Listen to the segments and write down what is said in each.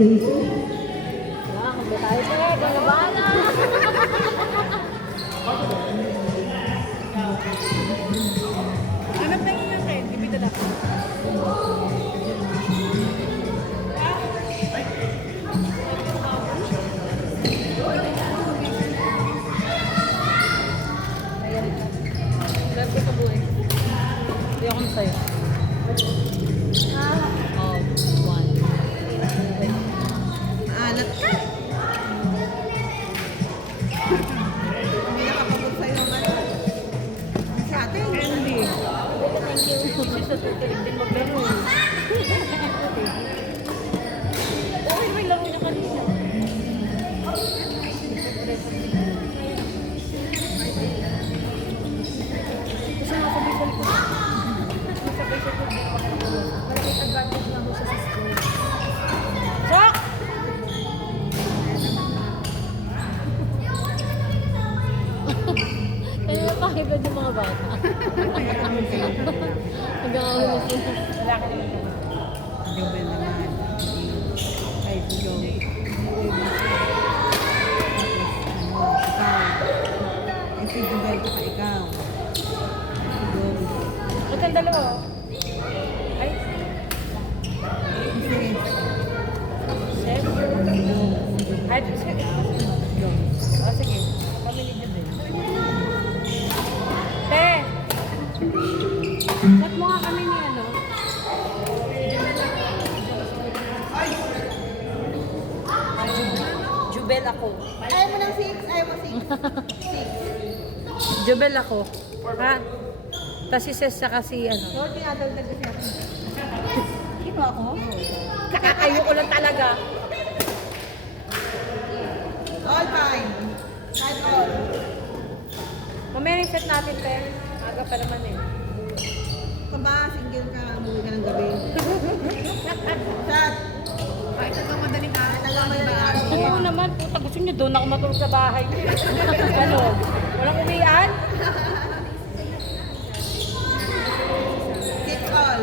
Wala, kung tayo pa eh, galabana. Hanap tayo ng friend, ibig na. Love ko sa buhay. Hindi ako masaya. Oh, one. Alat ka! Hindi nakapagod sa'yo ang ano. Si ate, hindi. Thank you. She's so sweet. Hindi maglaro. Okay, may laro niya kanina. Kasi nakasabay sa likod. Nakasabay sa likod. Maraming advantage na ako sa school. Sok! Kaya napakagod yung mga bata. Hanggang ako na sila. Wala ka naman. Jubel naman. Ay, Joe. Ikaw. Si Jubel ka pa ikaw. Joe. Ba't ang dalawa? Ay, Kasi, Chef. Ay, sige. Joe. O, sige. Kami ni Jubel. Te! Ba't mo nga kami ni ano? Jubel ako. Ayaw mo ng 6? Ayaw mo 6? Jubel ako. Ha? Tapos si Ses saka si ano. So, tinadagdag kasi ako. Sino ako? Kakakayo ko lang talaga. All time. Time all. Mamaya yung set natin, te. Aga pa naman eh. Ka ba? Single ka, umuwi ka ng gabi. Chat. Kahit hanggang madaling araw. Hanggang madaling araw. Oo naman, puta, gusto nyo doon ako matulog sa bahay. Ano? Walang uwian? Sit all.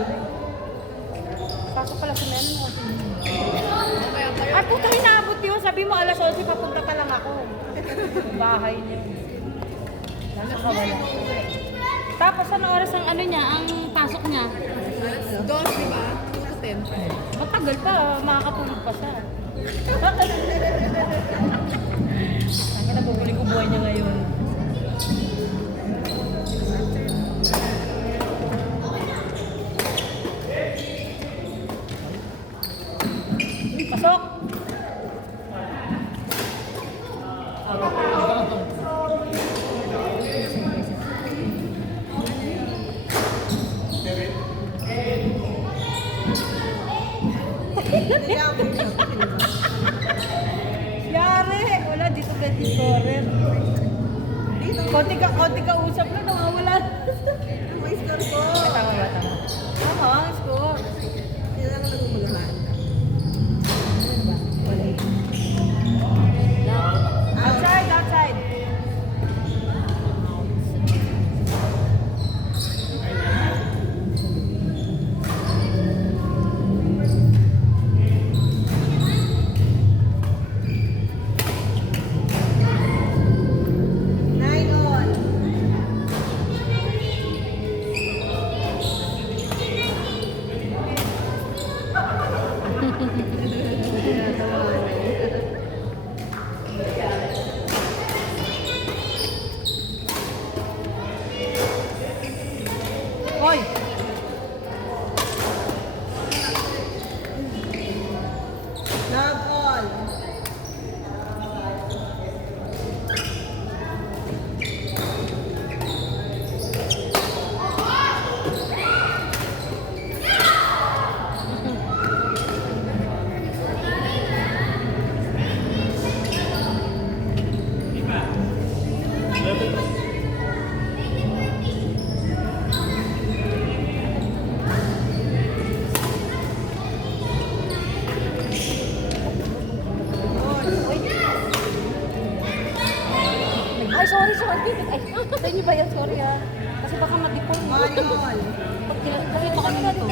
Pasok pala sa men mo. Ay, puta, hinaabot yun. Sabi mo, alas 11, papunta pa lang ako. Bahay niyo. Nakawala. Tapos, ano oras ang ano niya, ang pasok niya? Dos, di ba? 2 to 10. Matagal pa, makakatulog pa siya. Ang nabubulig ko buhay niya ngayon. Pasok! Hindi ako. Yari! Wala, dito ka scorer. Konti ka usap na, nawawala. May score ko. Tama ba, tama? Tama, ang score. Hindi lang ako nagumulahan. Outside, outside. Nine all. Hoy! Love all. Ay, sorry. Ay, sa inyo ba yan? Sorry ha. Kasi baka madipon. Money all. Pag nakita ko nito.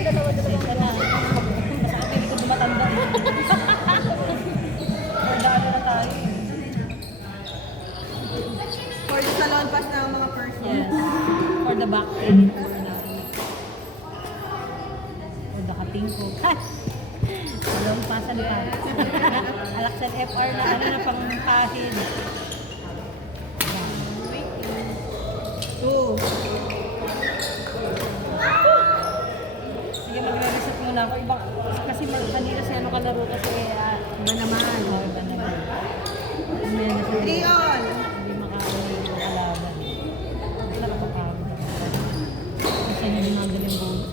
Dalawa. Sa akin, hindi ko dumatanda. the back. O nakating ko. Walang pasan pa. Alaksan FR na ano na pang pasin. Two. Sige, magre-reset muna ako. Ibang, kasi kanina si ano kalaro kasi Iba naman. iba naman. Mamaya na siya. Three all. Hindi makakawin yung kalaban. Nakakapagod. Kasi na dinadal yung goal.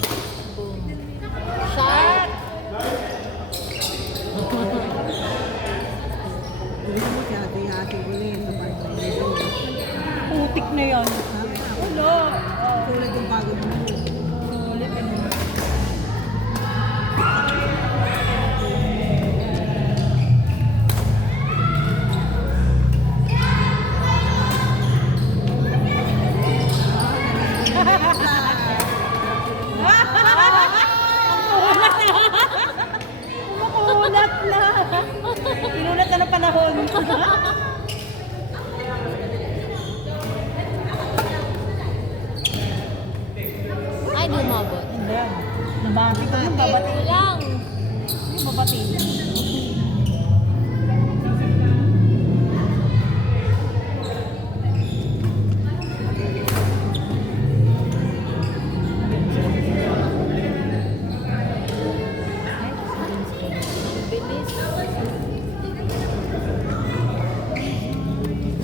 Shot! Hindi mo si ate hati ko na yun. Putik na yan. Ulo. Tulad yung pagod mo. Ulit ka na. Kumukulat na. Inulat na ng panahon. Ay, di umabot. Hindi. Nabati ko yung babati. Kulang. Yung babati. Bilis.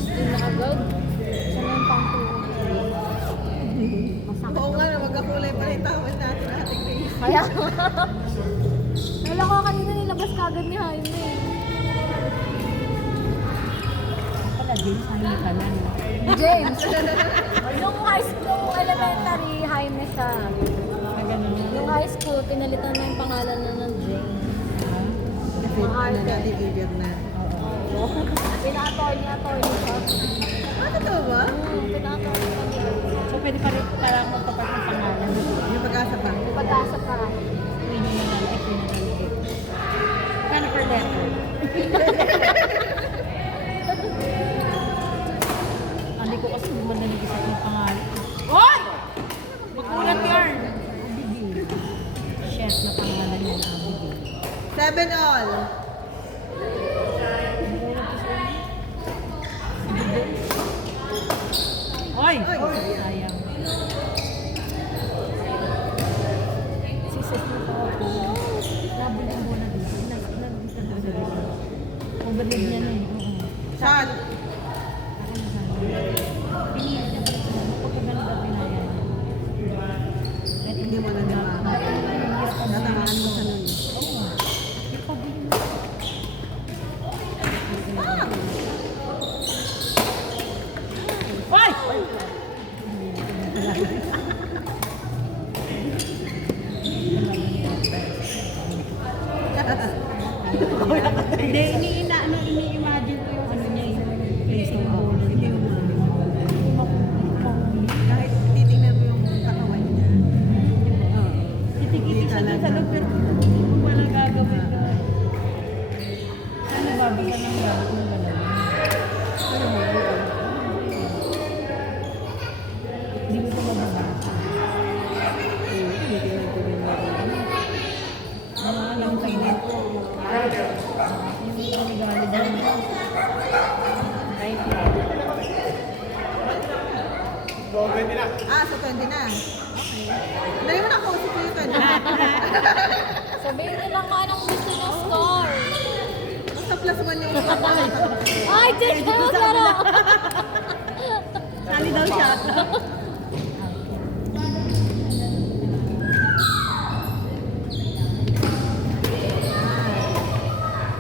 Hindi nakagod. Sana yung pang-tuwa. Masakit. Oo nga, magkakulay pa rin tawad natin ating face. Kaya, wala ko kanina nilabas kagad ni Jaime. Pala, James, hindi ka na. No? James. Yung high school, elementary, Jaime siya. Ganun. Yung high school, pinalitan na yung pangalan na ng James. Kasi ano natin, eager na. Oo. Pina-attorney siya. Ah, totoo ba? Pina-attorney niya. So, pwede pa rin para magpapat ng pangalan. May pag-asa pa. Pag-asa pa. Hindi nyo na lang, hindi na lang. Kano per letter? Hindi ko kasi naman naligisap ng pangalan. Hoy! Makulat yarn! Abigail. Chef na pangalan niya na Abigail. 7 all. Hoy! Hoy! Sayang. Si Sis na pa ako. Nabulong mo na dito. Nagdita na sa dito. Overhead niya na eh. Oo. Shot. Pinilit niya pala siya. Magpagkaganda pinaya niya. Kahit Hindi mo na naman. Tatamaan mo sa nun. Oo. Ipabili mo. Ah! Hoy! Hindi, ini-imagine ko yung ano niya, yung place ng ball. Hindi yung Kahit titingnan mo yung katawan niya. Oo. Titikiti siya dun sa loob, pero wala gagawin na. Sana babasa ng gamit ng galaw. Hindi mo ito mababasa. Titingnan ko rin na rin. Yung feeling ko. Yung regalo daw niya. Right. Ah, sa 20 na. Okay. Dali mo na ako si Kuya 20. Sabihin niyo lang kung anong gusto niyo score. Basta plus 1 yung kapatid. Ay, James, kayo laro! Sali daw siya.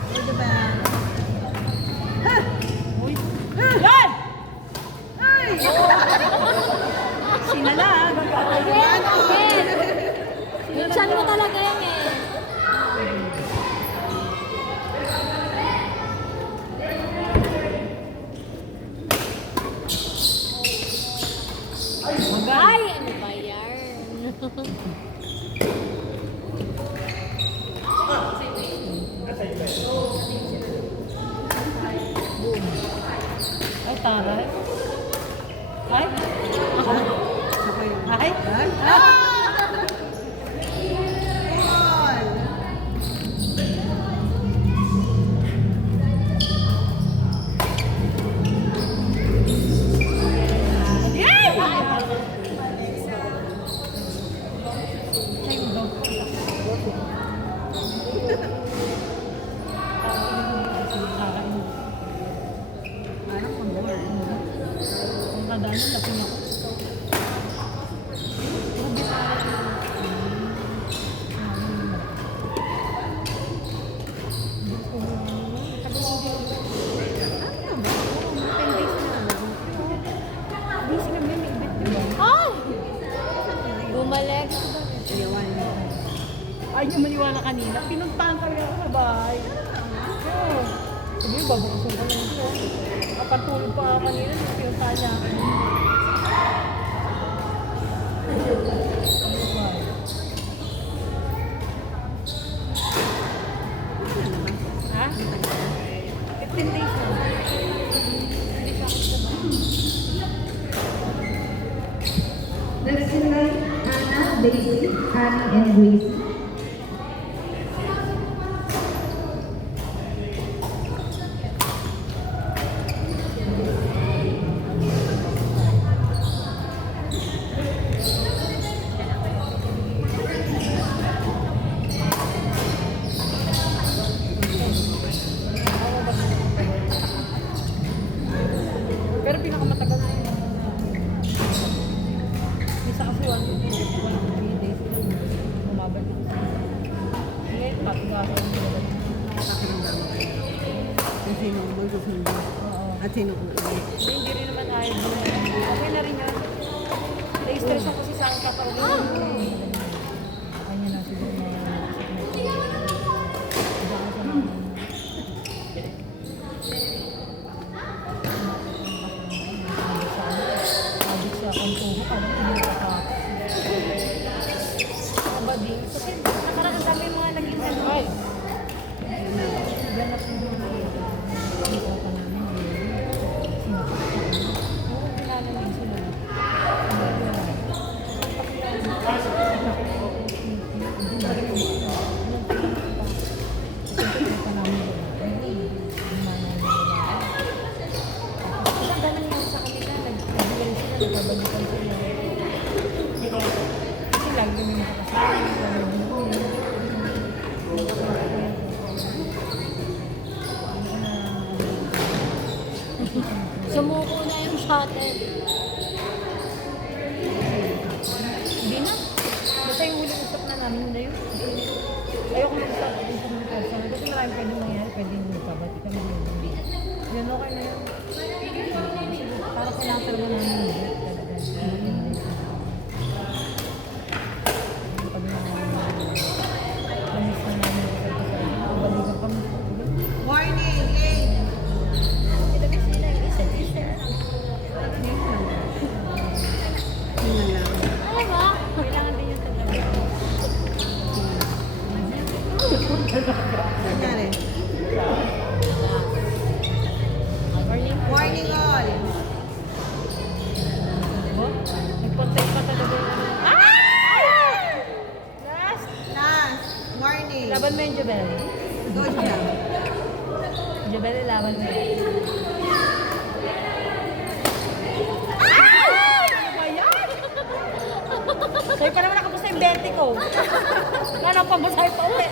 Pwede ba? Ha! Uy. Yan! Ay! Sinala. Again, again! Minsan mo talaga yan eh. Ay, ano ba yan? Ay, taray. Ay. Okay. Ay! All. Yay! Parang mag-all. Ang kadaan yung lapin ako. Ano ba? 10 days na lang. Busy kami, may ibit, di ba? Ay! Bumalik. Iyawan mo. Ay, yung maniwala kanina, pinuntahan kami ako sa bahay. Oo. Sabi yung babukusin ko lang ito. Kapatulog pa ako kanina, nung pinuntahan niya ako. Ano naman? Ha? 15 days na. Hindi siya ako sa bahay. Next in line, Anna, Daisy, Annie, and Gracie. Pero pinakamatagal na yun. Isa kasi 1 days. Bumabalik ako sa isa. Ngayon, patigasan yung bumabalik. Pakiramdam mo kayo. Kung sino ang magsusundo. Oo. At sino kung ulit. Hindi rin naman ayaw mo na yun. Okay na rin yun. Na-stress ako kasi sa akin katawag. Kanya na siguro na. Sabi siya kung tuho ka, hindi ka tapos. Ba din? Kasi nakaraan ang dami mga naging ano. Ay! Ganap yung mga hindi ko pa namin. Oo, pinalamin sila. Sumuko na yung shuttle. Hindi na. Basta yung huling usap na namin na yun. Ayoko mag-usap din sa mga person. Kasi maraming pwedeng mangyari. Pwedeng magkabati kami. Yun, okay na yun. Para kailangan talaga namin yun. Pag na-miss na namin balikan kami. Morning! Hey! Yun na lang. Ano ba? Kailangan din yun talaga. Nangyari? Morning. Morning all! Oh, nagpunta pa talaga yun. Ah! Last! Last! Morning! Laban mo yung Jobel. Go siya. Jobel, laban mo yun. Sa'yo pa naman nakapusta yung 20 ko. Ano, pambasahe pa ulit.